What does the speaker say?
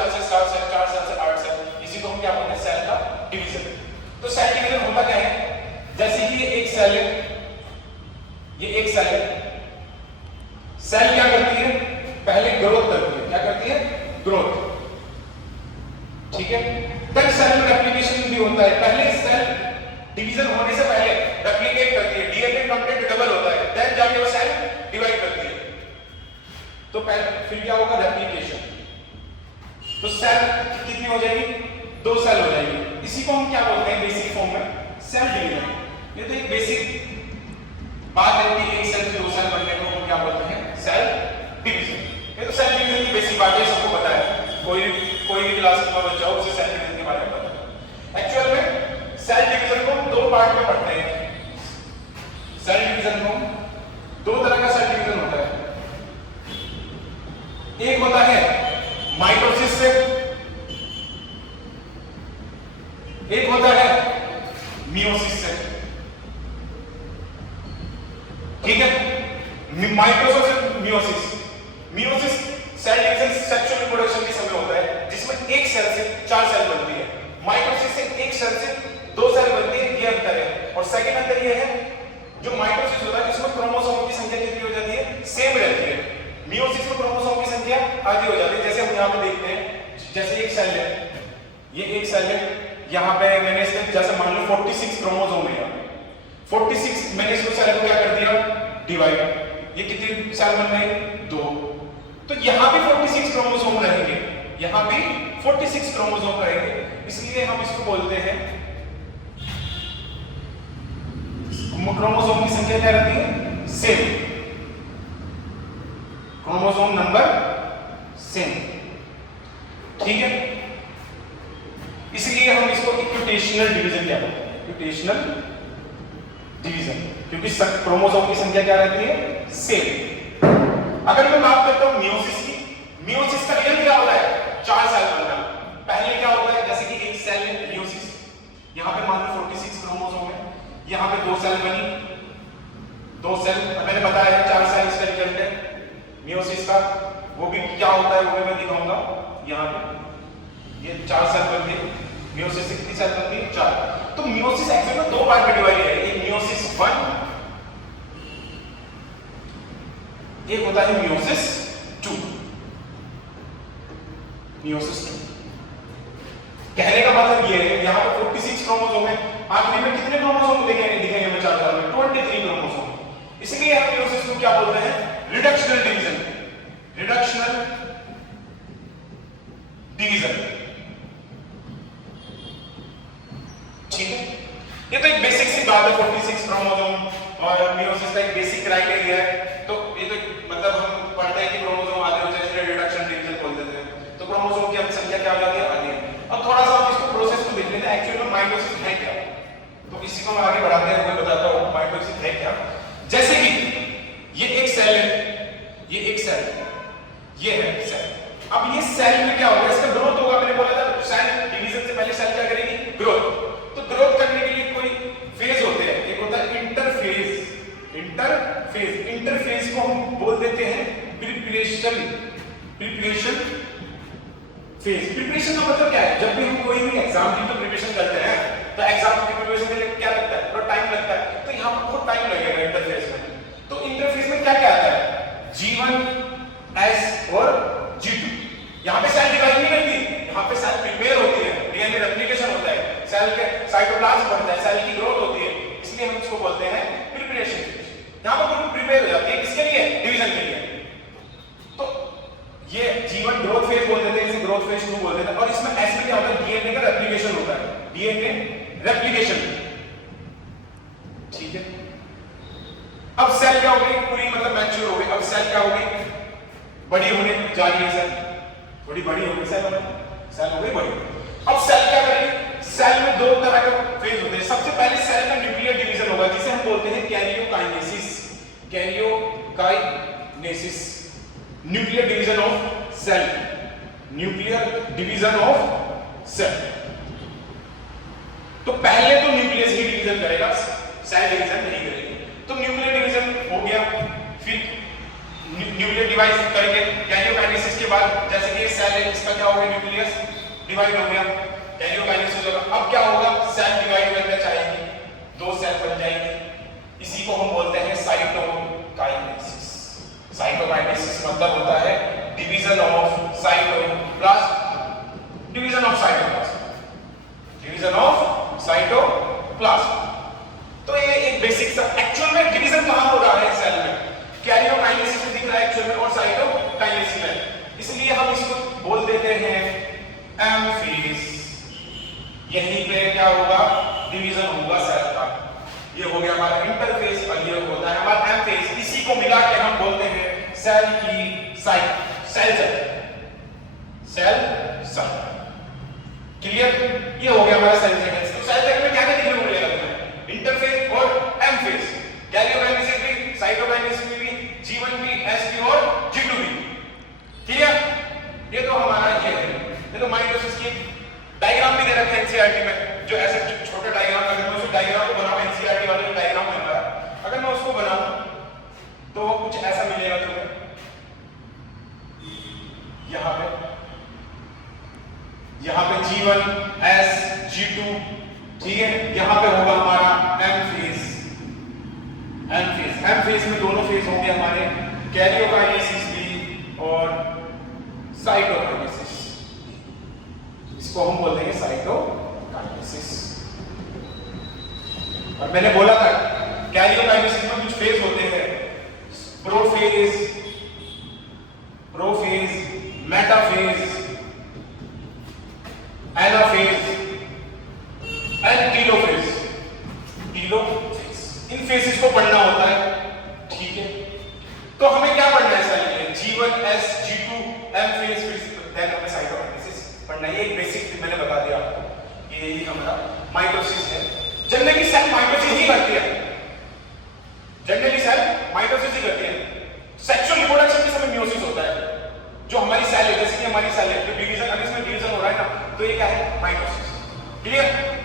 साल से 7 सेल, 4 साल से 8 सेल, इसी को हम क्या बोलते हैं, सेल का डिवीजन। तो सेल डिवीजन होता क्या है, जैसे कि ये एक सेल है, ये एक सेल है, सेल क्या करती है, पहले ग्रोथ करती है, क्या करती है, ग्रोथ, ठीक है। देन सेल में रेप्लिकेशन भी होता है, पहले सेल डिवीजन होने से पहले रेप्लिकेट करती है, डीएनए कंटेंट डबल होता है, देन जाके वो सेल डिवाइड करती है, तो पहले फिर क्या होगा, रेप्लिकेशन, तो सेल कितनी हो जाएगी, 2 सेल हो जाएगी, इसी को हम क्या बोलते हैं बेसिक फॉर्म में, सेल डिवीजन। ये तो एक बेसिक बात है कि एक सेल से 2 सेल बनने को हम क्या बोलते हैं, सेल डिवीजन। ये तो सेल डिवीजन की बेसिक बात है, सबको पता है, कोई भी क्लास में बच्चा हो उसे सेल डिवीजन के बारे में पता है। एक्चुअल में सेल डिवीजन को हम 2 पार्ट में पढ़ते हैं। सेल डिवीजन को 2 तरह का सेल डिवीजन होता है, एक होता है माइटोसिस से, एक होता है मियोसिस से, ठीक है। माइटोसिस और meiosis, meiosis cell division sexual reproduction के समय होता है, जिसमें एक सेल से 4 सेल बनती है। माइटोसिस से एक सेल से 2 सेल बनती है, ये अंतर है। और सेकंड अंतर ये है, जो माइटोसिस होता है इसमें क्रोमोसोम की संख्या कितनी हो जाती है, सेम रहती है। मियोसिस में क्रोमोसोम की संख्या आधी हो जाती है, जैसे हम यहाँ पे देखते हैं, जैसे एक सेल है, ये एक सेल है, यहाँ पे मैंने इसमें जैसे मान लो 46 क्रोमोसोम है, 46 मैंने इसको सेल को क्या कर दिया, डिवाइड, ये कितनी सेल बन गई, 2, तो यहाँ भी 46 क्रोमोसोम रहेंगे, यहाँ भी 46 क्रोमोसोम रहेंगे, इसलिए हम इसको बोलते हैं, क्रोमोसोम की संख्या क्या रहती है, सेम, क्रोमोसोम नंबर सेम, ठीक है। इसलिए हम इसको इक्विटेशनल डिवीजन क्या बोलते हैं, इक्विटेशनल डिवीजन, क्योंकि क्रोमोसोम की संख्या क्या रहती है, सेम। अगर मैं बात करता हूं मियोसिस की, मियोसिस का रिजल्ट क्या होता है, 4 सेल बनना। पहले क्या होता है, जैसे कि एक सेल है मियोसिस, यहां पे मान लो 46 क्रोमोसोम है, यहां पे 2 सेल बनी, 2 सेल, मैंने बताया 4 सेल इसका रिजल्ट है मियोसिस का, वो भी क्या होता है वो भी मैं दिखाऊंगा। यहां पे ये 4 सेल बनती है, मियोसिस से कितनी सेल बनती है, 4। तो मियोसिस एक्चुअली में 2 पार्ट में डिवाइड है, एक मियोसिस 1, एक होता है मियोसिस 2, मियोसिस 2। कहने का मतलब ये है, यहां पे 46 क्रोमोसोम है, आखिरी में कितने क्रोमोसोम दिखेंगे में 4 में, 23 क्रोमोसोम। इसलिए हम मियोसिस को क्या बोलते हैं, रिडक्शनल डिवीजन, रिडक्शनल डिवीजन, ठीक है। ये तो एक बेसिक सी बात है, 46 क्रोमोसोम और मियोसिस का एक बेसिक क्राइटेरिया है। तो ये तो मतलब हम पढ़ते हैं कि क्रोमोसोम आधे हो जाए, रिडक्शन डिवीजन बोल देते हैं, तो क्रोमोसोम की संख्या क्या हो जाती है, आधी। अब थोड़ा सा हम इसको प्रोसेस को देख लेते हैं, एक्चुअली में माइटोसिस है क्या, तो इसी को मैं आगे बढ़ाते हुए बताता हूं माइटोसिस है क्या। जैसे कि ये एक सेल है, ये एक सेल, ये है सेल। अब ये सेल में क्या होगा, इसका ग्रोथ होगा, मैंने बोला था सेल डिवीजन से पहले सेल क्या करेगी, ग्रोथ। तो ग्रोथ करने के लिए कोई फेज होते हैं, एक होता है इंटरफेज, इंटरफेज, इंटरफेज को हम बोल देते हैं प्रिपरेशन, प्रिपरेशन फेज। प्रिपरेशन का मतलब क्या है, जब भी हम कोई भी एग्जाम की तो प्रिपरेशन करते हैं, तो एग्जाम की प्रिपरेशन के लिए क्या लगता है, थोड़ा टाइम लगता है, तो यहाँ बहुत टाइम लगेगा इंटरफेस में। तो इंटरफेस में क्या क्या आता है, G1, S और G2। यहाँ पे सेल डिवाइड नहीं करती, यहाँ पे सेल प्रिपेयर होती है, डीएनए रेप्लिकेशन होता है, सेल के साइटोप्लाज्म बनता है, सेल की ग्रोथ होती है, इसलिए हम इसको बोलते हैं प्रिपरेशन फेज। यहाँ पर बिल्कुल प्रिपेयर हो जाती है, किसके लिए, डिवीजन के लिए। तो ये G1 ग्रोथ फेज बोल देते हैं, इसे ग्रोथ फेज 2 बोल देते हैं। और इसमें S में क्या होता है, डीएनए का रेप्लिकेशन होता है, डीएनए रेप्लिकेशन, ठीक है। अब सेल क्या हो गई, पूरी मतलब मैच्योर हो गई। अब सेल क्या हो गई, बड़ी होने जा रही है, सेल थोड़ी बड़ी हो गई, सेल हो गई बड़ी। अब सेल क्या करेगी, सेल में 2 तरह के फेज होते हैं। सबसे पहले सेल का न्यूक्लियर डिवीजन होगा, जिसे हम बोलते हैं karyokinesis, karyokinesis, nuclear division of cell, nuclear division of cell. तो पहले तो न्यूक्लियस ही डिवीजन करेगा, सेल डिवीजन नहीं करेगी। तो न्यूक्लियर डिवीजन हो गया, फिर न्यूक्लियर डिवाइड करके कैरियोकाइनेसिस के बाद जैसे कि सेल है इसका क्या हो गया, न्यूक्लियस डिवाइड हो गया, कैरियोकाइनेसिस होगा। अब क्या होगा, सेल डिवाइड करना चाहेगी, दो सेल बन जाएंगे, इसी को हम बोलते हैं साइटोकाइनेसिस। साइटोकाइनेसिस मतलब होता है division of cytoplasm, division of cytoplasm, division of cytoplasm. तो ये एक बेसिक सा, एक्चुअल में डिवीजन कहां हो रहा है सेल में, कैरियोकाइनेसिस में दिख रहा है एक्चुअल में और साइटोकाइनेसिस में, इसलिए हम इसको बोल देते हैं एम फेज। यहीं पे क्या होगा, डिवीजन होगा सेल का। ये हो गया हमारा इंटरफेस और ये होता है हमारा एम फेज। इसी को मिला के हम बोलते हैं सेल की site, cell cell site. Clear, ये हो गया हमारा सेल साइट। तो सेल साइट में क्या क्या देखने को मिलेगा तुम्हें, इंटरफेस और एम फेज, कैरियोकाइनेसिस भी, साइटोकाइनेसिस में भी, G1 भी, S भी और G2 भी। क्लियर, ये तो हमारा ये है। ये तो माइटोसिस की डायग्राम भी दे रखा है एनसीईआरटी में, जो ऐसे छोटा डायग्राम, अगर मैं उस डायग्राम को बनाऊं, एनसीईआरटी वाले जो डायग्राम मिल रहा है, अगर मैं उसको बनाऊं तो कुछ ऐसा मिलेगा तुम्हें। यहां पे G1 S G2, ठीक है, यहां पे होगा हमारा M फेज। एम फेज में दोनों फेज होंगे हमारे, कैरियोकाइनेसिस भी और साइटोकाइनेसिस। इसको हम बोलते हैं साइटोकाइनेसिस। और मैंने बोला था कैरियोकाइनेसिस में कुछ फेज होते हैं, prophase, metaphase, anaphase and telophase. In phases को पढ़ना होता है, ठीक है। तो हमें क्या पढ़ना है इसके लिए, G1 S G2 M phase, फिर देन हमें साइटोकाइनेसिस पढ़ना है। ये एक बेसिक मैंने बता दिया आपको, यही हमारा माइटोसिस है। जनरली सेल माइटोसिस ही करती है, जनरली सेल माइटोसिस ही करती है। सेक्सुअल रिप्रोडक्शन के समय मियोसिस होता है। जो हमारी सेल है, जैसे कि हमारी सेल है, जो डिवीजन, अभी इसमें डिवीजन हो रहा है ना, तो ये क्या है, माइटोसिस। क्लियर।